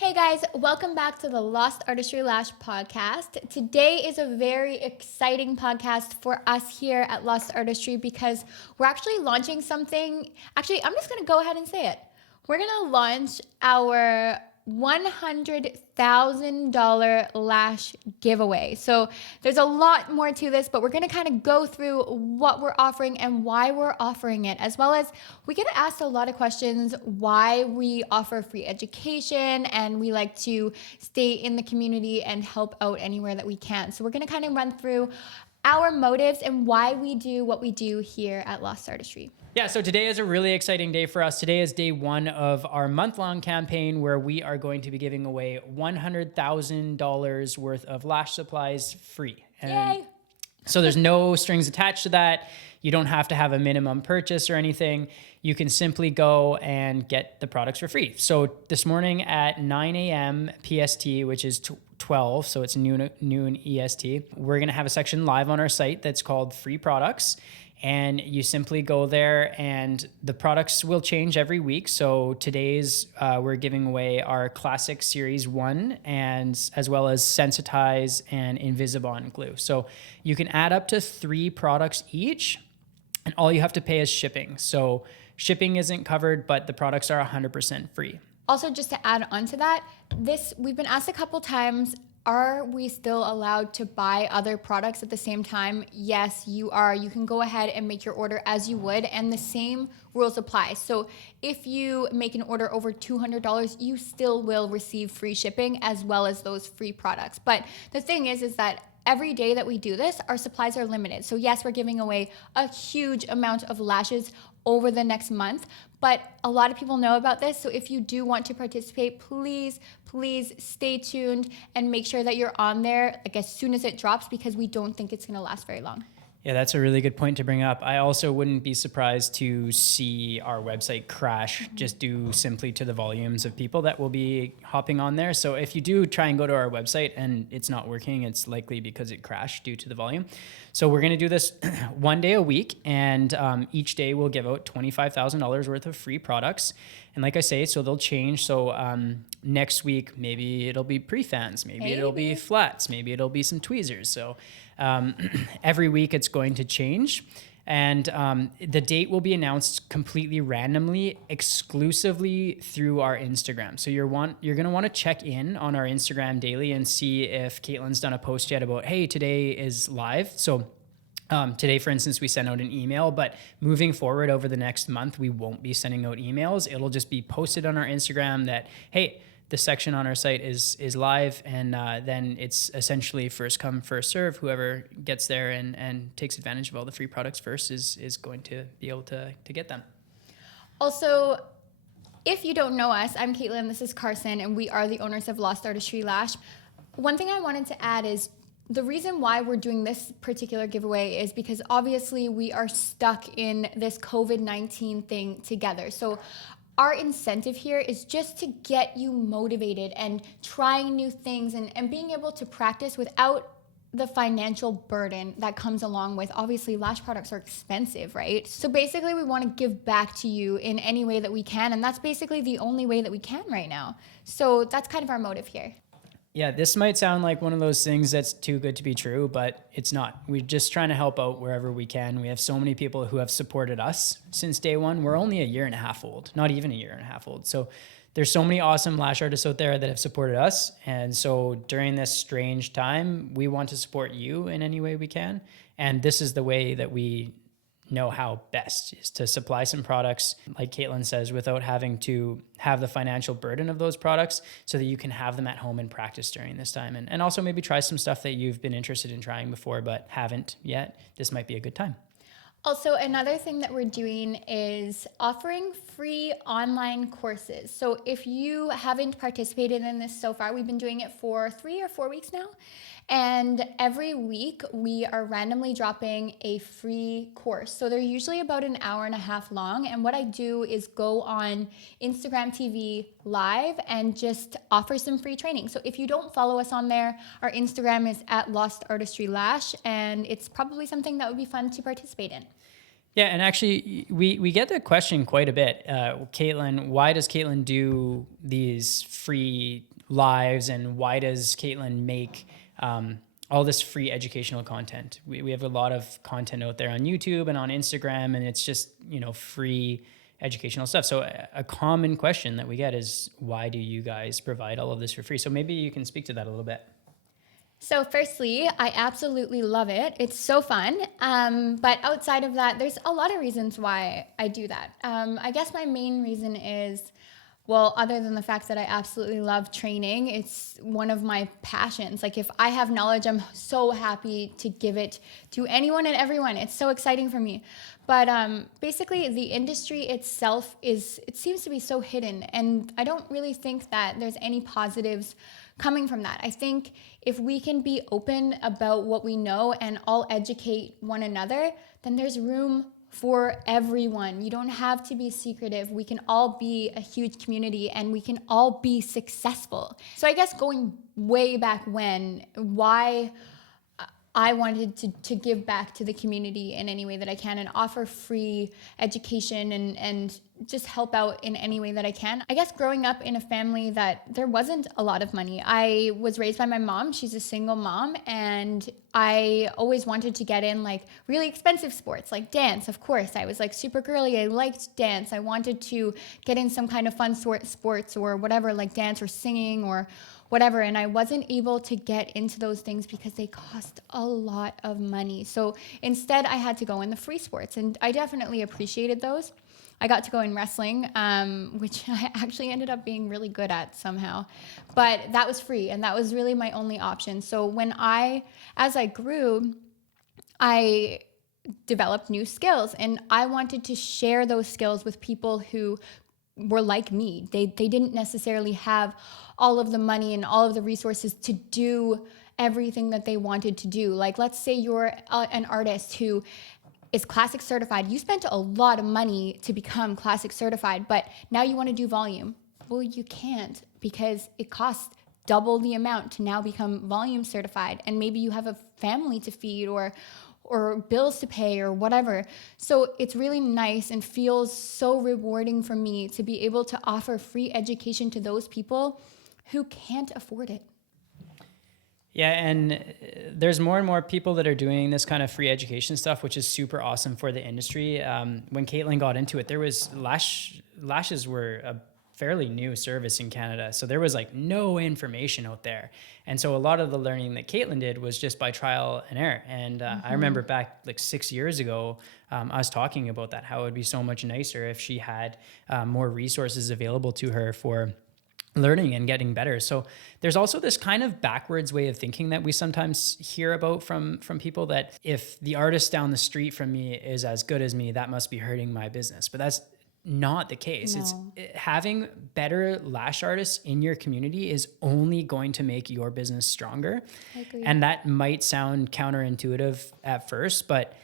Hey guys, welcome back to the Lost Artistry Lash podcast. Today is a very exciting podcast for us here at Lost Artistry because we're actually launching something. Actually, I'm just going to go ahead and say it. We're going to launch our $100,000 lash giveaway. So there's a lot more to this, but we're going to kind of go through what we're offering and why we're offering it, as well as we get asked a lot of questions why we offer free education and we like to stay in the community and help out anywhere that we can. So we're going to kind of run through our motives and why we do what we do here at Lost Artistry. Yeah, so today is a really exciting day for us. Today is day one of our month-long campaign where we are going to be giving away $100,000 worth of lash supplies free. Yay! So there's no strings attached to that. You don't have to have a minimum purchase or anything. You can simply go and get the products for free. So this morning at 9 a.m. PST, which is 12, so it's noon EST, we're going to have a section live on our site that's called Free Products. And you simply go there and the products will change every week. So today's we're giving away our Classic Series 1 and as well as Sensitize and Invisibond glue. So you can add up to 3 products each and all you have to pay is shipping. So shipping isn't covered, but the products are 100% free. Also, just to add on to that, we've been asked a couple times, are we still allowed to buy other products at the same time? Yes, you are. You can go ahead and make your order as you would, and the same rules apply. So if you make an order over $200, you still will receive free shipping as well as those free products. But the thing is that every day that we do this, our supplies are limited. So yes, we're giving away a huge amount of lashes over the next month, but a lot of people know about this. So if you do want to participate, please stay tuned and make sure that you're on there like as soon as it drops because we don't think it's gonna last very long. Yeah, that's a really good point to bring up. I also wouldn't be surprised to see our website crash just due simply to the volumes of people that will be hopping on there. So if you do try and go to our website and it's not working, it's likely because it crashed due to the volume. So we're going to do this one day a week, and each day we'll give out $25,000 worth of free products. And like I say, so they'll change. So next week, maybe it'll be pre-fans, maybe it'll be flats, maybe it'll be some tweezers. So every week it's going to change. And the date will be announced completely randomly, exclusively through our Instagram. So you're going to want to check in on our Instagram daily and see if Caitlin's done a post yet about, hey, today is live. So today, for instance, we sent out an email, but moving forward over the next month, we won't be sending out emails. It'll just be posted on our Instagram that, hey, the section on our site is live, and then it's essentially first come, first serve. Whoever gets there and takes advantage of all the free products first is going to be able to get them. Also, if you don't know us, I'm Caitlin, this is Carson, and we are the owners of Lost Artistry Lash. One thing I wanted to add is the reason why we're doing this particular giveaway is because obviously we are stuck in this COVID-19 thing together. So our incentive here is just to get you motivated and trying new things and being able to practice without the financial burden that comes along with, obviously, lash products are expensive, right? So basically we want to give back to you in any way that we can, and that's basically the only way that we can right now. So that's kind of our motive here. Yeah, this might sound like one of those things that's too good to be true, but it's not. We're just trying to help out wherever we can. We have so many people who have supported us since day one. We're only a year and a half old, not even a year and a half old. So there's so many awesome lash artists out there that have supported us. And so during this strange time, we want to support you in any way we can. And this is the way that we know how best is to supply some products, like Caitlin says, without having to have the financial burden of those products so that you can have them at home and practice during this time. And also maybe try some stuff that you've been interested in trying before but haven't yet. This might be a good time. Also, another thing that we're doing is offering free online courses. So if you haven't participated in this so far, we've been doing it for 3 or 4 weeks now. And every week we are randomly dropping a free course. So they're usually about an hour and a half long. And what I do is go on Instagram TV live and just offer some free training. So if you don't follow us on there, our Instagram is at Lost Artistry Lash, and it's probably something that would be fun to participate in. Yeah, and actually, we get the question quite a bit. Caitlin, why does Caitlin do these free lives, and why does Caitlin make all this free educational content? We have a lot of content out there on YouTube and on Instagram, and it's just, free educational stuff. So a common question that we get is, why do you guys provide all of this for free? So maybe you can speak to that a little bit. So firstly, I absolutely love it. It's so fun. But outside of that, there's a lot of reasons why I do that. I guess my main reason is, well, other than the fact that I absolutely love training, it's one of my passions. Like if I have knowledge, I'm so happy to give it to anyone and everyone. It's so exciting for me. But basically the industry itself it seems to be so hidden. And I don't really think that there's any positives coming from that. I think if we can be open about what we know and all educate one another, then there's room for everyone. You don't have to be secretive. We can all be a huge community and we can all be successful. So I guess going way back when, why I wanted to give back to the community in any way that I can and offer free education and just help out in any way that I can. I guess growing up in a family that there wasn't a lot of money. I was raised by my mom. She's a single mom, and I always wanted to get in like really expensive sports like dance. Of course, I was like super girly. I liked dance. I wanted to get in some kind of fun sports or whatever, like dance or singing or whatever. And I wasn't able to get into those things because they cost a lot of money. So instead I had to go in the free sports, and I definitely appreciated those. I got to go in wrestling, which I actually ended up being really good at somehow, but that was free. And that was really my only option. So as I grew, I developed new skills, and I wanted to share those skills with people who were like me. They didn't necessarily have all of the money and all of the resources to do everything that they wanted to do. Like, let's say you're an artist who is classic certified. You spent a lot of money to become classic certified, but now you want to do volume. Well, you can't, because it costs double the amount to now become volume certified. And maybe you have a family to feed or bills to pay or whatever. So it's really nice and feels so rewarding for me to be able to offer free education to those people who can't afford it. Yeah, and there's more and more people that are doing this kind of free education stuff, which is super awesome for the industry. When Caitlin got into it, there was lashes were a fairly new service in Canada. So there was like no information out there. And so a lot of the learning that Caitlin did was just by trial and error. And I remember back like 6 years ago, I was talking about that, how it would be so much nicer if she had more resources available to her for learning and getting better. So there's also this kind of backwards way of thinking that we sometimes hear about from people, that if the artist down the street from me is as good as me, that must be hurting my business. But that's not the case. No. It's having better lash artists in your community is only going to make your business stronger. I agree. And that might sound counterintuitive at first, but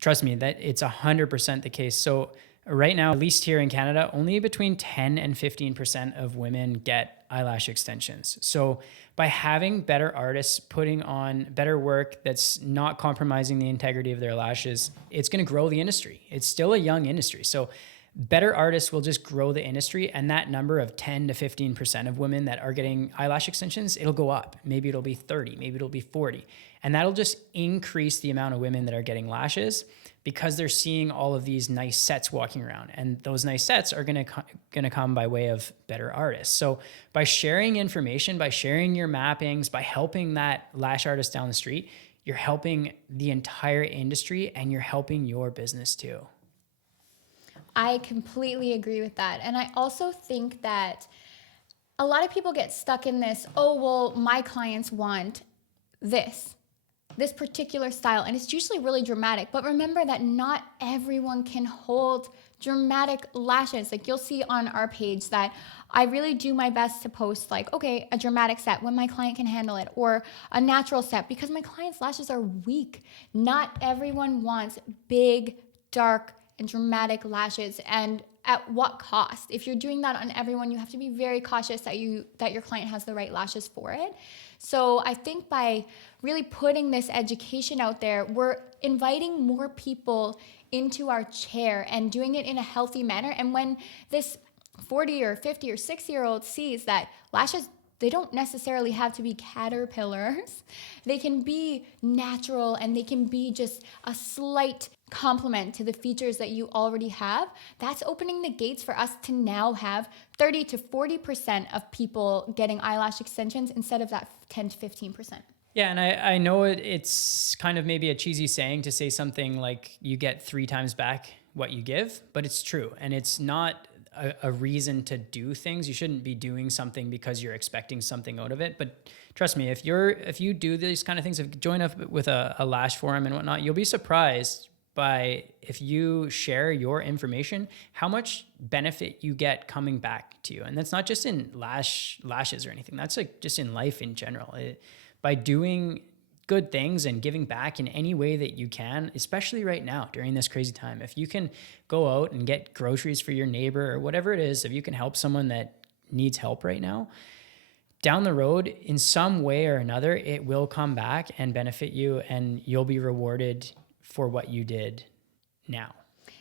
trust me, that it's 100% the case. So right now, at least here in Canada, only between 10 and 15% of women get eyelash extensions. So by having better artists putting on better work that's not compromising the integrity of their lashes, it's going to grow the industry. It's still a young industry. So better artists will just grow the industry, and that number of 10 to 15% of women that are getting eyelash extensions, it'll go up. Maybe it'll be 30, maybe it'll be 40. And that'll just increase the amount of women that are getting lashes, because they're seeing all of these nice sets walking around, and those nice sets are going to come by way of better artists. So by sharing information, by sharing your mappings, by helping that lash artist down the street, you're helping the entire industry, and you're helping your business too. I completely agree with that. And I also think that a lot of people get stuck in this, oh, well, my clients want this particular style, and it's usually really dramatic. But remember that not everyone can hold dramatic lashes. Like, you'll see on our page that I really do my best to post like, okay, a dramatic set when my client can handle it, or a natural set because my client's lashes are weak. Not everyone wants big, dark, and dramatic lashes. And at what cost? If you're doing that on everyone, you have to be very cautious that your client has the right lashes for it. So I think by really putting this education out there, we're inviting more people into our chair and doing it in a healthy manner. And when this 40 or 50 or 60-year-old sees that lashes, they don't necessarily have to be caterpillars. They can be natural and they can be just a slight complement to the features that you already have. That's opening the gates for us to now have 30 to 40% of people getting eyelash extensions instead of that 10 to 15%. Yeah, and I know it's kind of maybe a cheesy saying to say something like you get 3 times back what you give, but it's true. And it's not a reason to do things. You shouldn't be doing something because you're expecting something out of it. But trust me, if you do these kind of things, if join up with a lash forum and whatnot, you'll be surprised by, if you share your information, how much benefit you get coming back to you. And that's not just in lashes or anything. That's like just in life in general. By doing good things and giving back in any way that you can, especially right now during this crazy time. If you can go out and get groceries for your neighbor or whatever it is, if you can help someone that needs help right now, down the road, in some way or another, it will come back and benefit you, and you'll be rewarded for what you did now.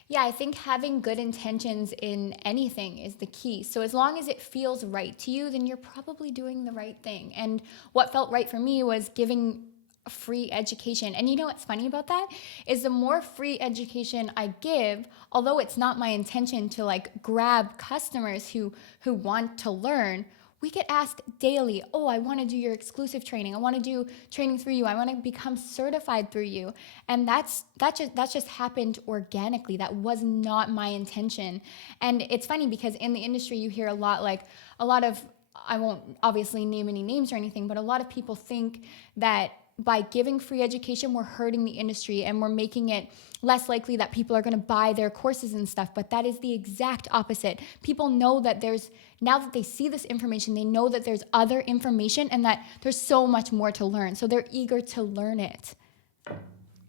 Yeah, I think having good intentions in anything is the key. So as long as it feels right to you, then you're probably doing the right thing. And what felt right for me was giving free education. And you know what's funny about that is the more free education I give, although it's not my intention to like grab customers who want to learn, we get asked daily, oh, I want to do your exclusive training. I want to do training through you. I want to become certified through you. And that just happened organically. That was not my intention. And it's funny because in the industry, you hear a lot of, I won't obviously name any names or anything, but a lot of people think that by giving free education, we're hurting the industry and we're making it less likely that people are going to buy their courses and stuff. But that is the exact opposite. People know that now that they see this information, they know that there's other information and that there's so much more to learn. So they're eager to learn it.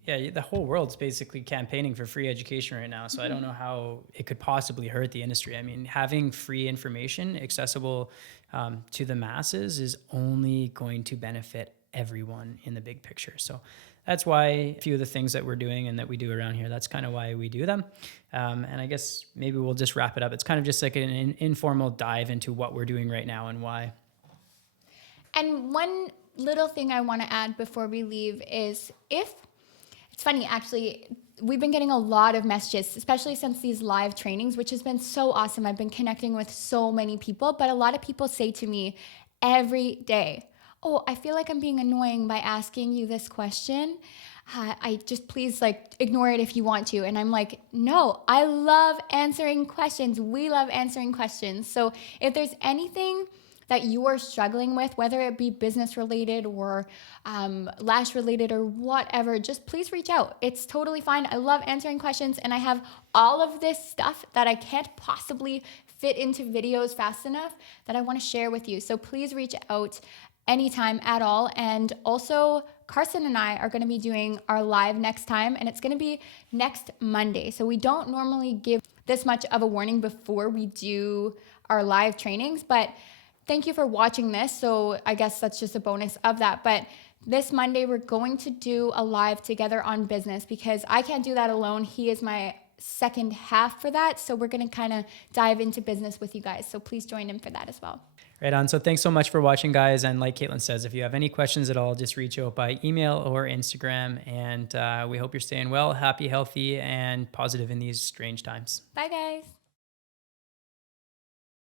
Yeah, the whole world's basically campaigning for free education right now. So I don't know how it could possibly hurt the industry. I mean, having free information accessible to the masses is only going to benefit everyone in the big picture. So that's why a few of the things that we're doing and that we do around here, that's kind of why we do them. And I guess maybe we'll just wrap it up. It's kind of just like an informal dive into what we're doing right now and why. And one little thing I want to add before we leave is it's funny, actually, we've been getting a lot of messages, especially since these live trainings, which has been so awesome. I've been connecting with so many people, but a lot of people say to me every day, oh, I feel like I'm being annoying by asking you this question. I just please ignore it if you want to. And I'm like, no, I love answering questions. We love answering questions. So if there's anything that you are struggling with, whether it be business related or lash related or whatever, just please reach out. It's totally fine. I love answering questions, and I have all of this stuff that I can't possibly fit into videos fast enough that I want to share with you. So please reach out anytime at all. And also, Carson and I are going to be doing our live next time, and it's going to be next Monday. So we don't normally give this much of a warning before we do our live trainings, but thank you for watching this. So I guess that's just a bonus of that. But this Monday, we're going to do a live together on business because I can't do that alone. He is my second half for that. So we're going to kind of dive into business with you guys. So please join in for that as well. Right on. So thanks so much for watching, guys. And like Caitlin says, if you have any questions at all, just reach out by email or Instagram. And we hope you're staying well, happy, healthy, and positive in these strange times. Bye, guys.